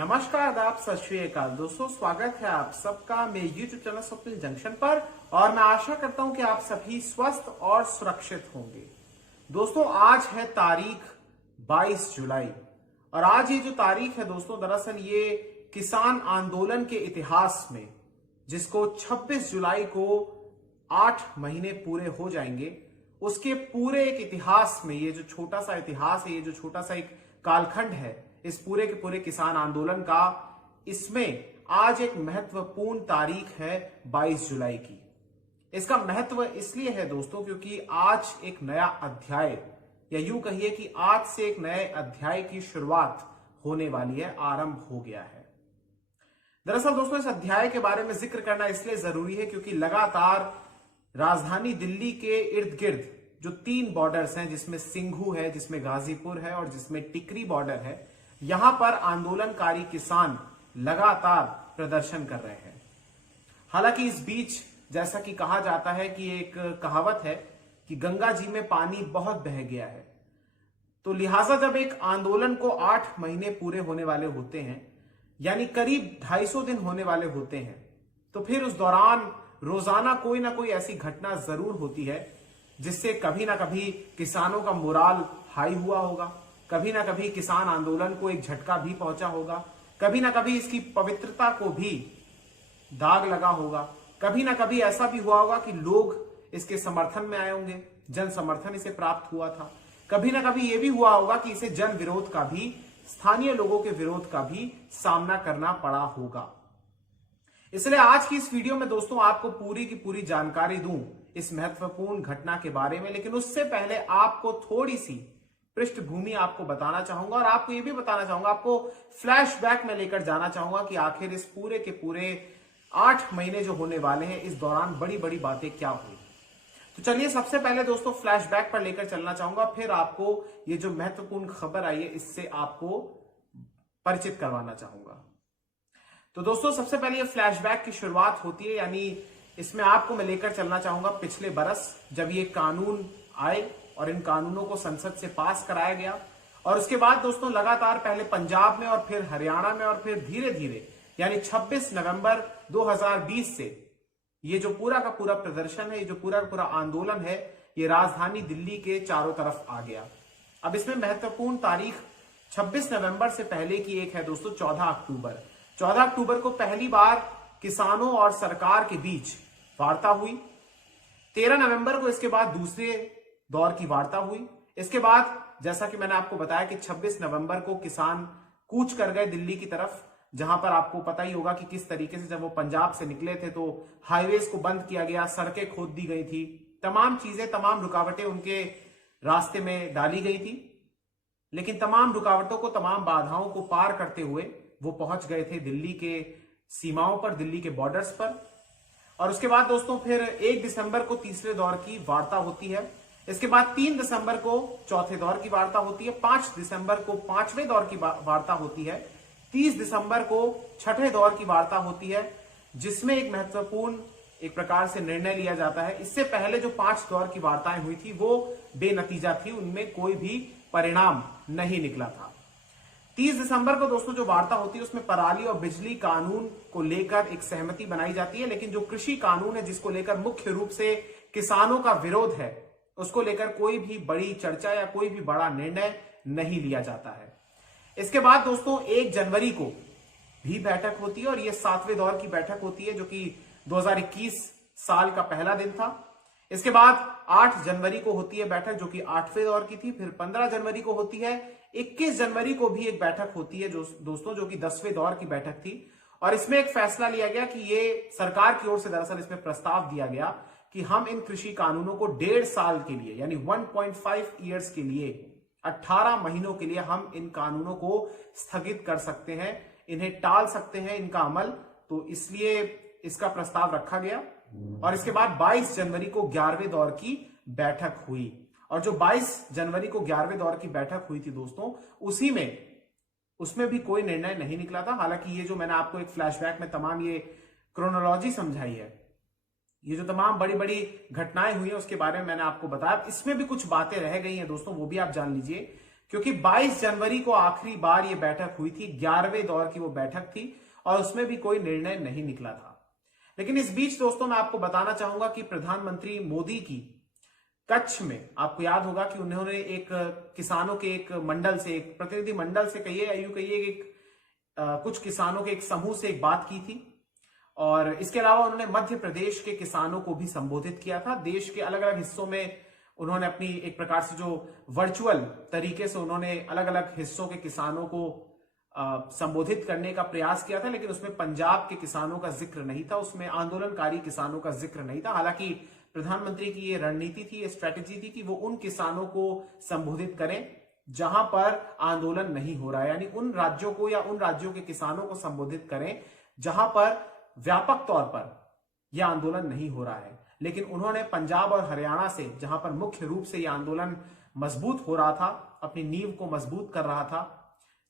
नमस्कार आदाब सत श्री अकाल दोस्तों, स्वागत है आप सबका मेरे YouTube चैनल स्वप्निल जंक्शन पर। और मैं आशा करता हूं कि आप सभी स्वस्थ और सुरक्षित होंगे। दोस्तों, आज है तारीख 22 जुलाई और आज ये जो तारीख है दोस्तों, दरअसल ये किसान आंदोलन के इतिहास में, जिसको 26 जुलाई को 8 महीने पूरे हो जाएंगे, उसके पूरे एक इतिहास में ये जो छोटा सा इतिहास है, ये जो छोटा सा एक कालखंड है इस पूरे के पूरे किसान आंदोलन का, इसमें आज एक महत्वपूर्ण तारीख है 22 जुलाई की। इसका महत्व इसलिए है दोस्तों क्योंकि आज एक नया अध्याय, या यूं कहिए कि आज से एक नए अध्याय की शुरुआत होने वाली है, आरंभ हो गया है। दरअसल दोस्तों, इस अध्याय के बारे में जिक्र करना इसलिए जरूरी है क्योंकि लगातार राजधानी दिल्ली के इर्द गिर्द जो 3 बॉर्डर्स हैं, जिसमें सिंघू है, जिसमें गाजीपुर है और जिसमें टिकरी बॉर्डर है, यहां पर आंदोलनकारी किसान लगातार प्रदर्शन कर रहे हैं। हालांकि इस बीच, जैसा कि कहा जाता है कि एक कहावत है कि गंगा जी में पानी बहुत बह गया है, तो लिहाजा जब एक आंदोलन को 8 महीने पूरे होने वाले होते हैं, यानी करीब 250 दिन होने वाले होते हैं, तो फिर उस दौरान रोजाना कोई ना कोई ऐसी घटना जरूर होती है जिससे कभी ना कभी किसानों का मोराल हाई हुआ होगा, कभी ना कभी किसान आंदोलन को एक झटका भी पहुंचा होगा, कभी ना कभी इसकी पवित्रता को भी दाग लगा होगा, कभी ना कभी ऐसा भी हुआ होगा कि लोग इसके समर्थन में आए होंगे, जन समर्थन इसे प्राप्त हुआ था, कभी ना कभी यह भी हुआ होगा कि इसे जन विरोध का भी, स्थानीय लोगों के विरोध का भी सामना करना पड़ा होगा। इसलिए आज की इस वीडियो में दोस्तों आपको पूरी की पूरी जानकारी दूं इस महत्वपूर्ण घटना के बारे में, लेकिन उससे पहले आपको थोड़ी सी पृष्ठभूमि आपको बताना चाहूंगा और आपको यह भी बताना चाहूंगा, आपको फ्लैशबैक में लेकर जाना चाहूंगा कि आखिर इस पूरे के पूरे 8 महीने जो होने वाले हैं, इस दौरान बड़ी बड़ी बातें क्या हुई। तो चलिए सबसे पहले दोस्तों फ्लैशबैक पर लेकर चलना चाहूंगा, फिर आपको ये जो महत्वपूर्ण खबर आई है इससे आपको परिचित करवाना चाहूंगा। तो दोस्तों सबसे पहले ये फ्लैशबैक की शुरुआत होती है, यानी इसमें आपको मैं लेकर चलना चाहूंगा पिछले बरस, जब ये कानून आए और इन कानूनों को संसद से पास कराया गया। और उसके बाद दोस्तों लगातार पहले पंजाब में और फिर हरियाणा में और फिर धीरे धीरे, यानी 26 नवंबर 2020 से ये जो पूरा का पूरा प्रदर्शन है, ये जो पूरा का पूरा आंदोलन है, ये राजधानी दिल्ली के चारों तरफ आ गया। अब इसमें महत्वपूर्ण तारीख 26 नवंबर से पहले की एक है दोस्तों 14 अक्टूबर। 14 अक्टूबर को पहली बार किसानों और सरकार के बीच वार्ता हुई। 13 नवंबर को इसके बाद दूसरे दौर की वार्ता हुई। इसके बाद जैसा कि मैंने आपको बताया कि 26 नवंबर को किसान कूच कर गए दिल्ली की तरफ, जहां पर आपको पता ही होगा कि किस तरीके से जब वो पंजाब से निकले थे तो हाईवेज को बंद किया गया, सड़कें खोद दी गई थी, तमाम चीजें, तमाम रुकावटें उनके रास्ते में डाली गई थी। लेकिन तमाम रुकावटों को, तमाम बाधाओं को पार करते हुए वो पहुंच गए थे दिल्ली के सीमाओं पर, दिल्ली के बॉर्डर्स पर। और उसके बाद दोस्तों फिर 1 दिसंबर को तीसरे दौर की वार्ता होती है। इसके बाद 3 दिसंबर को चौथे दौर की वार्ता होती है। 5 दिसंबर को 5वें दौर की वार्ता होती है। 30 दिसंबर को 6ठे दौर की वार्ता होती है, जिसमें एक महत्वपूर्ण एक प्रकार से निर्णय लिया जाता है। इससे पहले जो 5 दौर की वार्ताएं हुई थी वो बेनतीजा थी, उनमें कोई भी परिणाम नहीं निकला था। 30 दिसंबर को दोस्तों जो वार्ता होती है उसमें पराली और बिजली कानून को लेकर एक सहमति बनाई जाती है, लेकिन जो कृषि कानून है, जिसको लेकर मुख्य रूप से किसानों का विरोध है, उसको लेकर कोई भी बड़ी चर्चा या कोई भी बड़ा निर्णय नहीं लिया जाता है। इसके बाद दोस्तों 1 जनवरी को भी बैठक होती है और यह 7वें दौर की बैठक होती है, जो कि 2021 साल का पहला दिन था। इसके बाद 8 जनवरी को होती है बैठक, जो कि 8वें दौर की थी। फिर 15 जनवरी को होती है। 21 जनवरी को भी एक बैठक होती है जो दोस्तों, जो कि 10वें दौर की बैठक थी। और इसमें एक फैसला लिया गया कि ये सरकार की ओर से दरअसल इसमें प्रस्ताव दिया गया कि हम इन कृषि कानूनों को 1.5 साल के लिए, यानी 1.5 ईयर्स के लिए, 18 महीनों के लिए हम इन कानूनों को स्थगित कर सकते हैं, इन्हें टाल सकते हैं इनका अमल। तो इसलिए इसका प्रस्ताव रखा गया। और इसके बाद 22 जनवरी को 11वें दौर की बैठक हुई। और जो 22 जनवरी को 11वें दौर की बैठक हुई थी दोस्तों, उसमें भी कोई निर्णय नहीं निकला था। हालांकि ये जो मैंने आपको एक फ्लैशबैक में तमाम ये क्रोनोलॉजी समझाई है, ये जो तमाम बड़ी बड़ी घटनाएं हुई हैं उसके बारे में मैंने आपको बताया, इसमें भी कुछ बातें रह गई हैं दोस्तों, वो भी आप जान लीजिए क्योंकि 22 जनवरी को आखिरी बार यह बैठक हुई थी, 11वें दौर की वो बैठक थी और उसमें भी कोई निर्णय नहीं निकला था। लेकिन इस बीच दोस्तों मैं आपको बताना चाहूंगा कि प्रधानमंत्री मोदी की कच्छ में, आपको याद होगा कि उन्होंने एक किसानों के एक मंडल से, एक प्रतिनिधि मंडल से कहिए, यूं कहिए एक कुछ किसानों के एक समूह से एक बात की थी। और इसके अलावा उन्होंने मध्य प्रदेश के किसानों को भी संबोधित किया था। देश के अलग अलग हिस्सों में उन्होंने अपनी एक प्रकार से जो वर्चुअल तरीके से उन्होंने अलग अलग हिस्सों के किसानों को संबोधित करने का प्रयास किया था, लेकिन उसमें पंजाब के किसानों का जिक्र नहीं था, उसमें आंदोलनकारी किसानों का जिक्र नहीं था। हालांकि प्रधानमंत्री की ये रणनीति थी, ये स्ट्रेटेजी थी कि वो उन किसानों को संबोधित करें जहां पर आंदोलन नहीं हो रहा है, यानी उन राज्यों को या उन राज्यों के किसानों को संबोधित करें जहां पर व्यापक तौर पर यह आंदोलन नहीं हो रहा है। लेकिन उन्होंने पंजाब और हरियाणा से, जहां पर मुख्य रूप से यह आंदोलन मजबूत हो रहा था, अपनी नींव को मजबूत कर रहा था,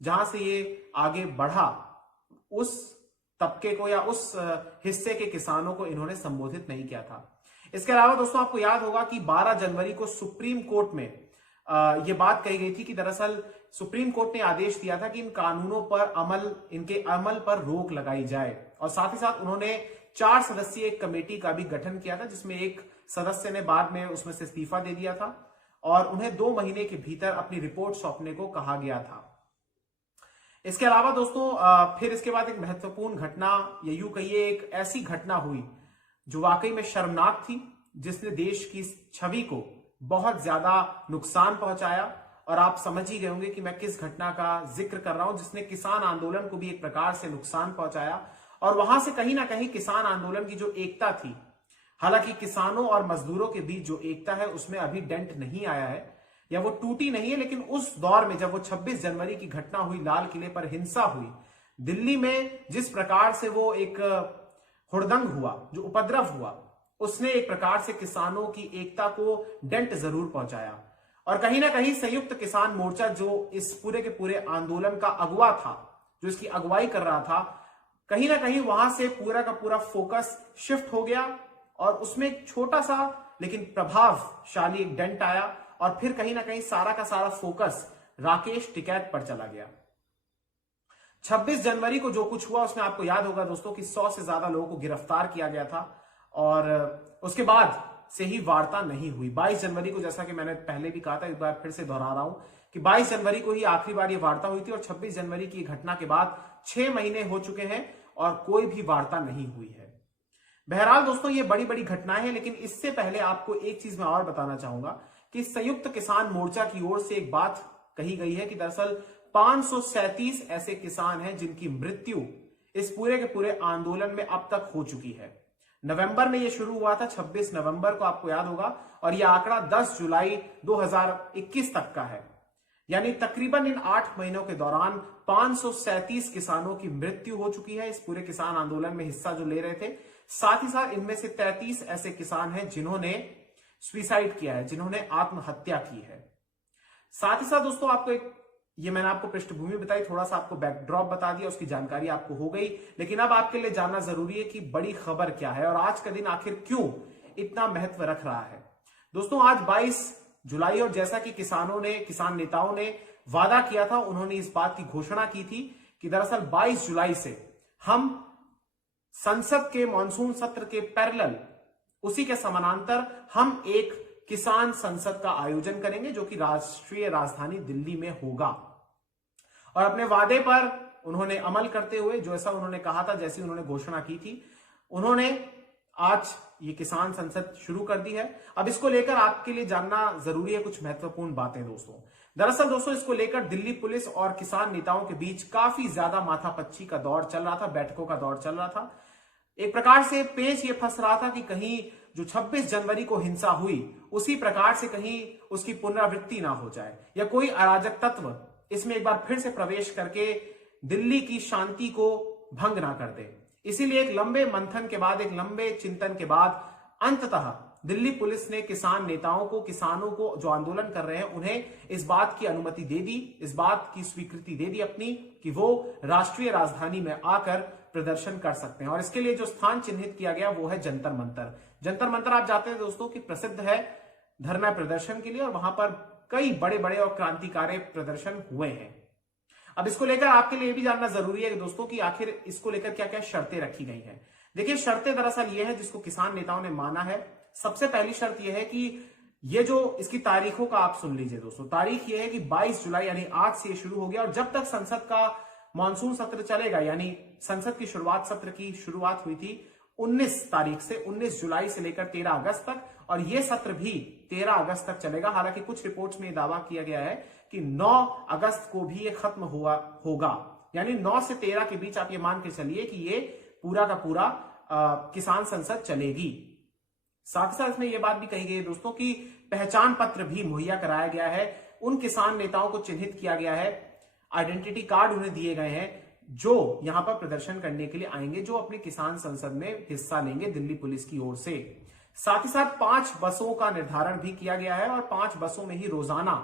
जहां से ये आगे बढ़ा, उस तबके को या उस हिस्से के किसानों को इन्होंने संबोधित नहीं किया था। इसके अलावा दोस्तों आपको याद होगा कि 12 जनवरी को सुप्रीम कोर्ट में यह बात कही गई थी कि दरअसल सुप्रीम कोर्ट ने आदेश दिया था कि इन कानूनों पर इनके अमल पर रोक लगाई जाए। और साथ ही साथ उन्होंने 4 सदस्यीय एक कमेटी का भी गठन किया था, जिसमें एक सदस्य ने बाद में उसमें से इस्तीफा दे दिया था और उन्हें 2 महीने के भीतर अपनी रिपोर्ट सौंपने को कहा गया था। इसके अलावा दोस्तों फिर इसके बाद एक महत्वपूर्ण घटना, या यूं कहिए एक ऐसी घटना हुई जो वाकई में शर्मनाक थी, जिसने देश की छवि को बहुत ज्यादा नुकसान पहुंचाया। और आप समझ ही गए होंगे कि मैं किस घटना का जिक्र कर रहा हूं, जिसने किसान आंदोलन को भी एक प्रकार से नुकसान पहुंचाया। और वहां से कहीं ना कहीं किसान आंदोलन की जो एकता थी, हालांकि किसानों और मजदूरों के बीच जो एकता है उसमें अभी डेंट नहीं आया है या वो टूटी नहीं है, लेकिन उस दौर में जब वो 26 जनवरी की घटना हुई, लाल किले पर हिंसा हुई, दिल्ली में जिस प्रकार से वो एक हुड़दंग हुआ, जो उपद्रव हुआ, उसने एक प्रकार से किसानों की एकता को डेंट जरूर पहुंचाया। और कहीं ना कहीं संयुक्त किसान मोर्चा जो इस पूरे के पूरे आंदोलन का अगुवा था, जो इसकी अगुवाई कर रहा था, कहीं ना कहीं वहां से पूरा का पूरा फोकस शिफ्ट हो गया और उसमें एक छोटा सा लेकिन प्रभावशाली एक डेंट आया और फिर कहीं ना कहीं सारा का सारा फोकस राकेश टिकैत पर चला गया। 26 जनवरी को जो कुछ हुआ उसमें आपको याद होगा दोस्तों कि 100 से ज्यादा लोगों को गिरफ्तार किया गया था और उसके बाद से ही वार्ता नहीं हुई। 22 जनवरी को, जैसा कि मैंने पहले भी कहा था, एक बार फिर से दोहरा रहा हूं कि 22 जनवरी को ही आखिरी बार ये वार्ता हुई थी और 26 जनवरी की घटना के बाद 6 महीने हो चुके हैं और कोई भी वार्ता नहीं हुई है। बहरहाल दोस्तों ये बड़ी बड़ी घटनाएं हैं, लेकिन इससे पहले आपको एक चीज मैं और बताना चाहूंगा कि संयुक्त किसान मोर्चा की ओर से एक बात कही गई है कि दरअसल 537 ऐसे किसान हैं जिनकी मृत्यु इस पूरे के पूरे आंदोलन में अब तक हो चुकी है। नवंबर में यह शुरू हुआ था, 26 नवंबर को, आपको याद होगा, और यह आंकड़ा 10 जुलाई 2021 तक का है। यानी तकरीबन इन 8 महीनों के दौरान 537 किसानों की मृत्यु हो चुकी है इस पूरे किसान आंदोलन में हिस्सा जो ले रहे थे। साथ ही साथ इनमें से 33 ऐसे किसान हैं जिन्होंने सुसाइड किया है, जिन्होंने आत्महत्या की है। साथ ही साथ दोस्तों आपको ये मैंने आपको पृष्ठभूमि बताई, थोड़ा सा आपको बैकड्रॉप बता दिया, उसकी जानकारी आपको हो गई। लेकिन अब आपके लिए जानना जरूरी है कि बड़ी खबर क्या है और आज का दिन आखिर क्यों इतना महत्व रख रहा है। दोस्तों आज 22 जुलाई और जैसा कि किसान नेताओं ने वादा किया था, उन्होंने इस बात की घोषणा की थी कि दरअसल 22 जुलाई से हम संसद के मॉनसून सत्र के पैरेलल, उसी के समानांतर हम एक किसान संसद का आयोजन करेंगे जो कि राष्ट्रीय राजधानी दिल्ली में होगा। और अपने वादे पर उन्होंने अमल करते हुए, जो ऐसा उन्होंने कहा था, जैसी उन्होंने घोषणा की थी, उन्होंने आज ये किसान संसद शुरू कर दी है। अब इसको लेकर आपके लिए जानना जरूरी है कुछ महत्वपूर्ण बातें दोस्तों। दरअसल दोस्तों इसको लेकर दिल्ली पुलिस और किसान नेताओं के बीच काफी ज्यादा माथापच्ची का दौर चल रहा था, बैठकों का दौर चल रहा था। एक प्रकार से पेच ये फंस रहा था कि कहीं जो 26 जनवरी को हिंसा हुई उसी प्रकार से कहीं उसकी पुनरावृत्ति ना हो जाए या कोई अराजक तत्व इसमें एक बार फिर से प्रवेश करके दिल्ली की शांति को भंग ना कर दे। इसीलिए एक लंबे मंथन के बाद, एक लंबे चिंतन के बाद अंततः दिल्ली पुलिस ने किसान नेताओं को, किसानों को जो आंदोलन कर रहे हैं, उन्हें इस बात की अनुमति दे दी, इस बात की स्वीकृति दे दी अपनी कि वो राष्ट्रीय राजधानी में आकर प्रदर्शन कर सकते हैं। और इसके लिए जो स्थान चिन्हित किया गया वो है जंतर मंतर। जंतर मंतर आप जानते हैं दोस्तों कि प्रसिद्ध है धरना प्रदर्शन के लिए और वहां पर कई बड़े बड़े और क्रांतिकारी प्रदर्शन हुए हैं। अब इसको लेकर आपके लिए भी जानना जरूरी है दोस्तों कि आखिर इसको लेकर क्या क्या शर्तें रखी गई हैं। देखिए, शर्तें दरअसल ये है जिसको किसान नेताओं ने माना है। सबसे पहली शर्त यह है कि ये जो इसकी तारीखों का आप सुन लीजिए दोस्तों, तारीख ये है कि 22 जुलाई यानी आज से ये शुरू हो गया और जब तक संसद का मानसून सत्र चलेगा, यानी संसद की शुरुआत सत्र की शुरुआत हुई थी 19 तारीख से, 19 जुलाई से लेकर 13 अगस्त तक, और यह सत्र भी 13 अगस्त तक चलेगा। हालांकि कुछ रिपोर्ट्स में यह दावा किया गया है कि 9 अगस्त को भी ये खत्म होगा, यानी 9 से 13 के बीच आप ये मान के चलिए कि ये पूरा का पूरा किसान संसद चलेगी। साथ ही साथ इसमें यह बात भी कही गई है दोस्तों कि पहचान पत्र भी मुहैया कराया गया है, उन किसान नेताओं को चिन्हित किया गया है, आइडेंटिटी कार्ड उन्हें दिए गए हैं जो यहां पर प्रदर्शन करने के लिए आएंगे, जो अपने किसान संसद में हिस्सा लेंगे दिल्ली पुलिस की ओर से। साथ ही साथ 5 बसों का निर्धारण भी किया गया है और 5 बसों में ही रोजाना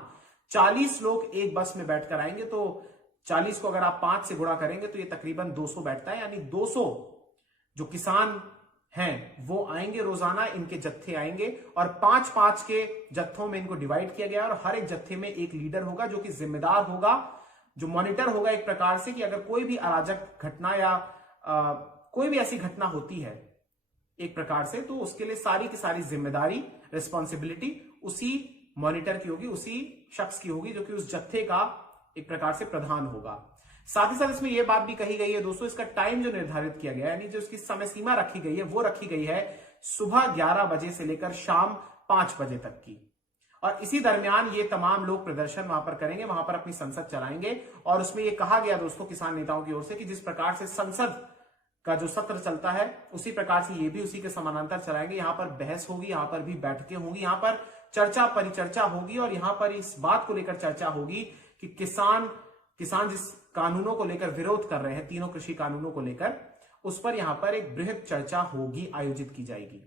40 लोग एक बस में बैठकर आएंगे। तो 40 को अगर आप 5 से गुणा करेंगे तो ये तकरीबन 200 बैठता है, यानी 200 जो किसान हैं वो आएंगे रोजाना, इनके जत्थे आएंगे और 5-5 के जत्थों में इनको डिवाइड किया गया और हर एक जत्थे में एक लीडर होगा जो कि जिम्मेदार होगा, जो मॉनिटर होगा एक प्रकार से कि अगर कोई भी अराजक घटना या कोई भी ऐसी घटना होती है एक प्रकार से, तो उसके लिए सारी की सारी जिम्मेदारी, रिस्पॉन्सिबिलिटी उसी मॉनिटर की होगी, उसी शख्स की होगी जो कि उस जत्थे का एक प्रकार से प्रधान होगा। साथ ही साथ इसमें यह बात भी कही गई है दोस्तों, इसका टाइम जो निर्धारित किया गया है, यानी जो इसकी समय सीमा रखी गई है वो रखी गई है सुबह 11 बजे से लेकर शाम 5 बजे तक की, और इसी दरमियान ये तमाम लोग प्रदर्शन वहां पर करेंगे, वहां पर अपनी संसद चलाएंगे। और उसमें यह कहा गया दोस्तों किसान नेताओं की ओर से कि जिस प्रकार से संसद का जो सत्र चलता है उसी प्रकार से ये भी उसी के समानांतर चलाएंगे। यहां पर बहस होगी, यहां पर भी बैठकें होंगी, यहां पर चर्चा परिचर्चा होगी और यहां पर इस बात को लेकर चर्चा होगी कि किसान जिस कानूनों को लेकर विरोध कर रहे हैं, तीनों कृषि कानूनों को लेकर, उस पर यहां पर एक बृहद चर्चा होगी, आयोजित की जाएगी।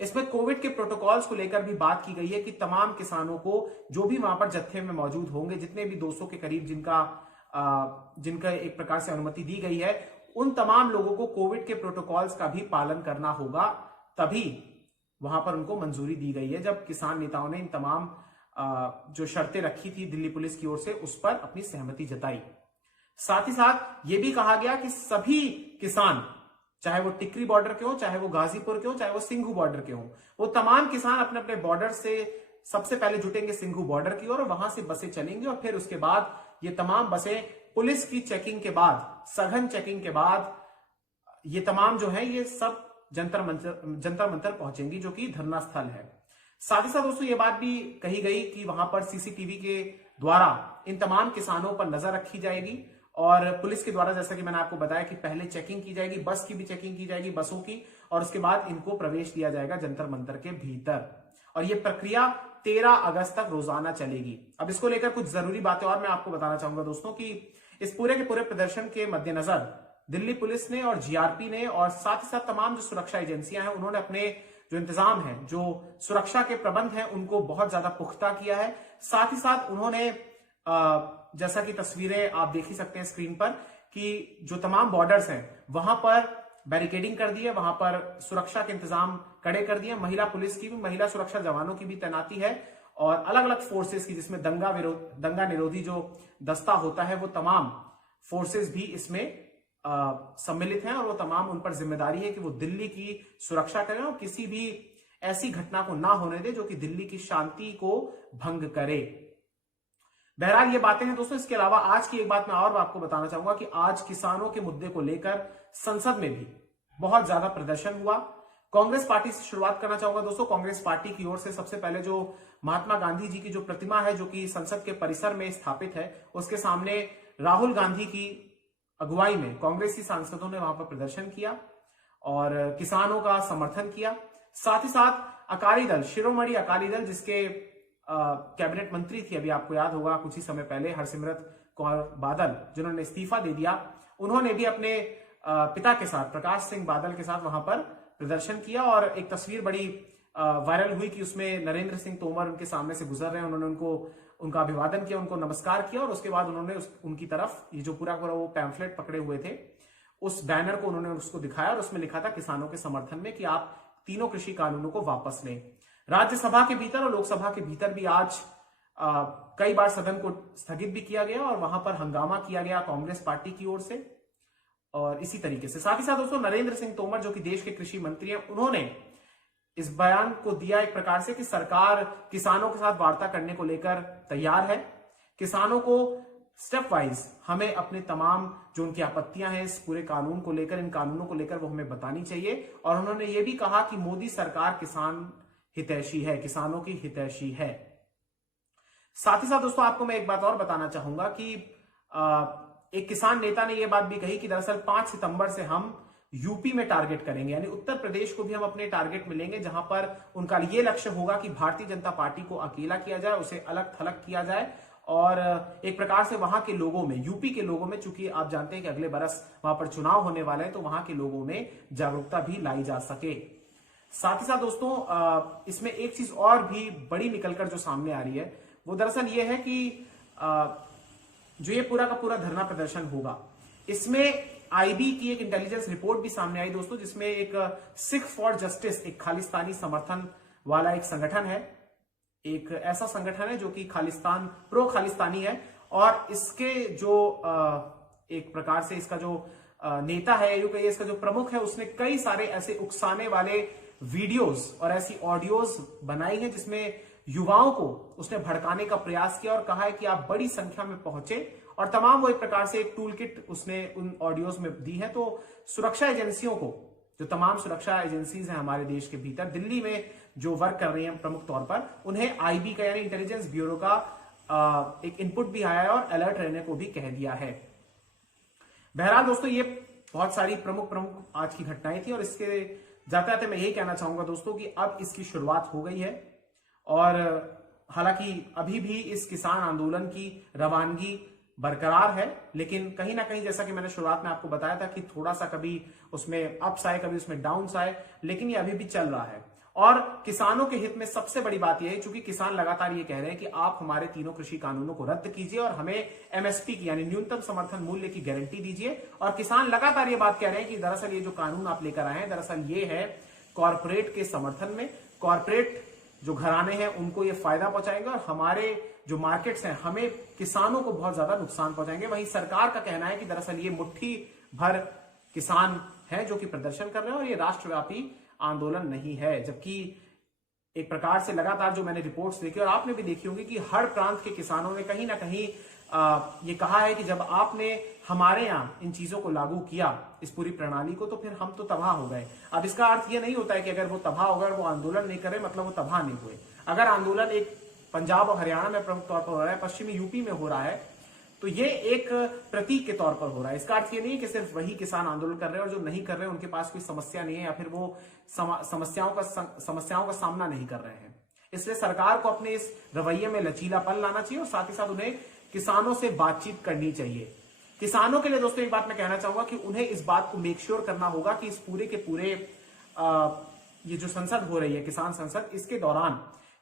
इसमें कोविड के प्रोटोकॉल्स को लेकर भी बात की गई है कि तमाम किसानों को जो भी वहां पर जत्थे में मौजूद होंगे, जितने भी 200 के करीब जिनका एक प्रकार से अनुमति दी गई है, उन तमाम लोगों को कोविड के प्रोटोकॉल्स का भी पालन करना होगा, तभी वहां पर उनको मंजूरी दी गई है। जब किसान नेताओं ने इन तमाम जो शर्तें रखी थी दिल्ली पुलिस की ओर से, उस पर अपनी सहमति जताई। साथ ही साथ यह भी कहा गया कि सभी किसान, चाहे वो टिकरी बॉर्डर के हो, चाहे वो गाजीपुर के हो, चाहे वो सिंघू बॉर्डर के हो, वो तमाम किसान अपने अपने बॉर्डर से सबसे पहले जुटेंगे सिंघू बॉर्डर की ओर, और वहां से बसें चलेंगी और फिर उसके बाद ये तमाम बसें पुलिस की चेकिंग के बाद, सघन चेकिंग के बाद, ये तमाम जो है ये सब जंतर मंतर पहुंचेंगी, जो कि धरना स्थल है। साथ ही साथ दोस्तों ये बात भी कही गई कि वहां पर सीसीटीवी के द्वारा इन तमाम किसानों पर नजर रखी जाएगी और पुलिस के द्वारा, जैसा कि मैंने आपको बताया कि पहले चेकिंग की जाएगी, बस की भी चेकिंग की जाएगी, बसों की, और उसके बाद इनको प्रवेश दिया जाएगा जंतर मंतर के भीतर, और यह प्रक्रिया 13 अगस्त तक रोजाना चलेगी। अब इसको लेकर कुछ जरूरी बातें और मैं आपको बताना चाहूंगा दोस्तों कि इस पूरे के पूरे प्रदर्शन के मद्देनजर दिल्ली पुलिस ने और जीआरपी ने और साथ ही साथ तमाम जो सुरक्षा एजेंसियां हैं, उन्होंने अपने जो इंतजाम है, जो सुरक्षा के प्रबंध हैं, उनको बहुत ज्यादा पुख्ता किया है। साथ ही साथ उन्होंने जैसा कि तस्वीरें आप देख ही सकते हैं स्क्रीन पर, कि जो तमाम बॉर्डर्स हैं वहां पर बैरिकेडिंग कर दी है, वहां पर सुरक्षा के इंतजाम कड़े कर दिए। महिला पुलिस की भी, महिला सुरक्षा जवानों की भी तैनाती है और अलग अलग फोर्सेस की, जिसमें दंगा निरोधी जो दस्ता होता है, वो तमाम फोर्सेस भी इसमें सम्मिलित हैं और वो तमाम, उन पर जिम्मेदारी है कि वो दिल्ली की सुरक्षा करें और किसी भी ऐसी घटना को ना होने दे जो कि दिल्ली की शांति को भंग करे। बहरहाल ये बातें हैं दोस्तों। इसके अलावा आज की एक बात मैं और आपको बताना चाहूंगा कि आज किसानों के मुद्दे को लेकर संसद में भी बहुत ज्यादा प्रदर्शन हुआ। कांग्रेस पार्टी से शुरुआत करना चाहूंगा दोस्तों। कांग्रेस पार्टी की ओर से सबसे पहले जो महात्मा गांधी जी की जो प्रतिमा है, जो कि संसद के परिसर में स्थापित है, उसके सामने राहुल गांधी की अगुवाई में कांग्रेसी सांसदों ने वहां पर प्रदर्शन किया और किसानों का समर्थन किया। साथ ही साथ अकाली दल, शिरोमणि अकाली दल, जिसके कैबिनेट मंत्री थी, अभी आपको याद होगा कुछ ही समय पहले, हरसिमरत कौर बादल, जिन्होंने इस्तीफा दे दिया, उन्होंने भी अपने पिता के साथ, प्रकाश सिंह बादल के साथ वहां पर प्रदर्शन किया और एक तस्वीर बड़ी वायरल हुई कि उसमें नरेंद्र सिंह तोमर उनके सामने से गुजर रहे हैं। उन्होंने उनका अभिवादन किया, उनको नमस्कार किया और उसके बाद उन्होंने उनकी तरफ ये जो पूरा वो पैम्फलेट पकड़े हुए थे, उस बैनर को उन्होंने उसको दिखाया और उसमें लिखा था किसानों के समर्थन में कि आप तीनों कृषि कानूनों को वापस लें। राज्यसभा के भीतर और लोकसभा के भीतर भी आज कई बार सदन को स्थगित भी किया गया और वहां पर हंगामा किया गया कांग्रेस पार्टी की ओर से। और इसी तरीके से साथ ही साथ दोस्तों नरेंद्र सिंह तोमर जो कि देश के कृषि मंत्री हैं, उन्होंने इस बयान को दिया एक प्रकार से कि सरकार किसानों के साथ वार्ता करने को लेकर तैयार है। किसानों को स्टेप वाइज हमें अपने तमाम जो उनकी आपत्तियां हैं इस पूरे कानून को लेकर, इन कानूनों को लेकर वो हमें बतानी चाहिए। और उन्होंने ये भी कहा कि मोदी सरकार किसान हितैषी है, किसानों की हितैषी है। साथ ही साथ दोस्तों आपको मैं एक बात और बताना चाहूंगा कि एक किसान नेता ने यह बात भी कही कि दरअसल 5 सितंबर से हम यूपी में टारगेट करेंगे, यानी उत्तर प्रदेश को भी हम अपने टारगेट में लेंगे, जहां पर उनका यह लक्ष्य होगा कि भारतीय जनता पार्टी को अकेला किया जाए, उसे अलग थलग किया जाए और एक प्रकार से वहां के लोगों में, यूपी के लोगों में, चूंकि आप जानते हैं कि अगले बरस वहां पर चुनाव होने वाले हैं, तो वहां के लोगों में जागरूकता भी लाई जा सके। साथ ही साथ दोस्तों इसमें एक चीज और भी बड़ी निकलकर जो सामने आ रही है वो दरअसल ये है कि जो ये पूरा का पूरा धरना प्रदर्शन होगा, इसमें आईबी की एक इंटेलिजेंस रिपोर्ट भी सामने आई दोस्तों, जिसमें एक सिख फॉर जस्टिस, एक खालिस्तानी समर्थन वाला एक संगठन है, एक ऐसा संगठन है जो कि खालिस्तान, प्रो खालिस्तानी है। और इसके जो एक प्रकार से इसका जो नेता है, यूं कहिए इसका जो प्रमुख है, उसने कई सारे ऐसे उकसाने वाले वीडियोस और ऐसी ऑडियोज बनाई है जिसमें युवाओं को उसने भड़काने का प्रयास किया और कहा है कि आप बड़ी संख्या में पहुंचे, और तमाम वो एक प्रकार से एक टूल किट उसने उन ऑडियोज में दी है। तो सुरक्षा एजेंसियों को, जो तमाम सुरक्षा एजेंसीज हैं हमारे देश के भीतर, दिल्ली में जो वर्क कर रही हैं प्रमुख तौर पर, उन्हें आईबी का यानी इंटेलिजेंस ब्यूरो का एक इनपुट भी आया है और अलर्ट रहने को भी कह दिया है। बहरहाल दोस्तों ये बहुत सारी प्रमुख आज की घटनाएं थी और इसके जाते जाते मैं यही कहना चाहूंगा दोस्तों कि अब इसकी शुरुआत हो गई है और हालांकि अभी भी इस किसान आंदोलन की रवानगी बरकरार है, लेकिन कहीं ना कहीं जैसा कि मैंने शुरुआत में आपको बताया था कि थोड़ा सा कभी उसमें अप्स आए, कभी उसमें डाउन्स आए, लेकिन ये अभी भी चल रहा है। और किसानों के हित में सबसे बड़ी बात यह है, चूंकि किसान लगातार ये कह रहे हैं कि आप हमारे तीनों कृषि कानूनों को रद्द कीजिए और हमें एमएसपी की यानी न्यूनतम समर्थन मूल्य की गारंटी दीजिए। और किसान लगातार ये बात कह रहे हैं कि दरअसल ये जो कानून आप लेकर आए हैं, दरअसल ये है कॉर्पोरेट के समर्थन में, कॉर्पोरेट जो घराने हैं उनको ये फायदा पहुंचाएंगे और हमारे जो मार्केट्स हैं हमें किसानों को बहुत ज्यादा नुकसान पहुंचाएंगे। वहीं सरकार का कहना है कि दरअसल ये मुट्ठी भर किसान हैं जो कि प्रदर्शन कर रहे हैं और ये राष्ट्रव्यापी आंदोलन नहीं है। जबकि एक प्रकार से लगातार जो मैंने रिपोर्ट्स देखी और आपने भी देखी होंगी कि हर प्रांत के किसानों ने कहीं ना कहीं ये कहा है कि जब आपने हमारे यहाँ इन चीजों को लागू किया, इस पूरी प्रणाली को, तो फिर हम तो तबाह हो गए। अब इसका अर्थ ये नहीं होता है कि अगर वो तबाह हो गए, वो आंदोलन नहीं करे, मतलब वो तबाह नहीं हुए। अगर आंदोलन एक पंजाब और हरियाणा में प्रमुख तौर पर हो रहा है, पश्चिमी यूपी में हो रहा है, तो ये एक प्रतीक के तौर पर हो रहा है। इसका अर्थ ये नहीं है कि सिर्फ वही किसान आंदोलन कर रहे हैं और जो नहीं कर रहे हैं उनके पास कोई समस्या नहीं है या फिर वो समस्याओं का सामना नहीं कर रहे हैं। इसलिए सरकार को अपने इस रवैये में लचीलापन लाना चाहिए और साथ ही साथ उन्हें किसानों से बातचीत करनी चाहिए। किसानों के लिए दोस्तों एक बात मैं कहना चाहूंगा कि उन्हें इस बात को मेक श्योर करना होगा कि इस पूरे के पूरे ये जो संसद हो रही है, किसान संसद, इसके दौरान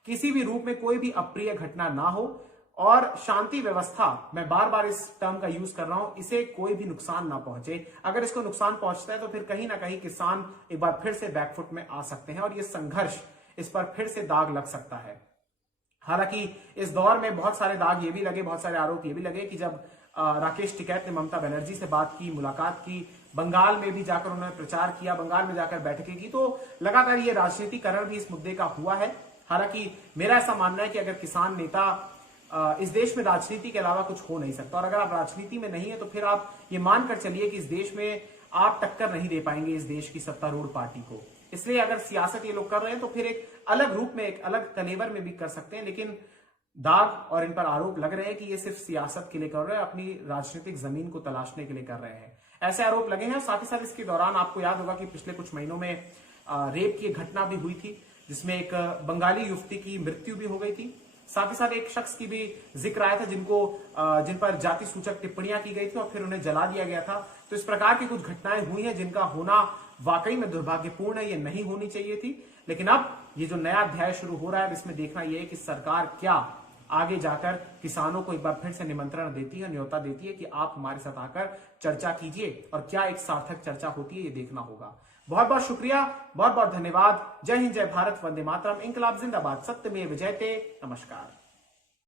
किसी भी रूप में कोई भी अप्रिय घटना ना हो और शांति व्यवस्था, मैं बार बार इस टर्म का यूज कर रहा हूं, इसे कोई भी नुकसान ना पहुंचे। अगर इसको नुकसान पहुंचता है तो फिर कहीं ना कहीं किसान एक बार फिर से बैकफुट में आ सकते हैं और ये संघर्ष, इस पर फिर से दाग लग सकता है। हालांकि इस दौर में बहुत सारे दाग ये भी लगे, बहुत सारे आरोप ये भी लगे कि जब राकेश टिकैत ने ममता बनर्जी से बात की, मुलाकात की, बंगाल में भी जाकर उन्होंने प्रचार किया, बंगाल में जाकर बैठकें की, तो लगातार ये राजनीतिकरण भी इस मुद्दे का हुआ है। हालांकि मेरा ऐसा मानना है कि अगर किसान नेता, इस देश में राजनीति के अलावा कुछ हो नहीं सकता और अगर आप राजनीति में नहीं है तो फिर आप ये मानकर चलिए कि इस देश में आप टक्कर नहीं दे पाएंगे इस देश की सत्तारूढ़ पार्टी को। इसलिए अगर सियासत ये लोग कर रहे हैं तो फिर एक अलग रूप में, एक अलग कलेवर में भी कर सकते हैं, लेकिन दाग और इन पर आरोप लग रहे हैं कि ये सिर्फ सियासत के लिए कर रहे हैं, अपनी राजनीतिक जमीन को तलाशने के लिए कर रहे हैं, ऐसे आरोप लगे हैं। साथ ही साथ इसके दौरान आपको याद होगा कि पिछले कुछ महीनों में रेप की घटना भी हुई थी जिसमें एक बंगाली युवती की मृत्यु भी हो गई थी। साथ ही साथ एक शख्स की भी जिक्र आया था जिन पर जाति सूचक टिप्पणियां की गई थी और फिर उन्हें जला दिया गया था। तो इस प्रकार की कुछ घटनाएं हुई हैं जिनका होना वाकई में दुर्भाग्यपूर्ण है, ये नहीं होनी चाहिए थी। लेकिन अब ये जो नया अध्याय शुरू हो रहा है, इसमें देखना यह है कि सरकार क्या आगे जाकर किसानों को एक बार फिर से निमंत्रण देती है, न्योता देती है कि आप हमारे साथ आकर चर्चा कीजिए और क्या एक सार्थक चर्चा होती है, ये देखना होगा। बहुत बहुत शुक्रिया, बहुत बहुत धन्यवाद। जय हिंद, जय भारत, वंदे मातरम, इंकलाब जिंदाबाद, सत्यमेव जयते। नमस्कार।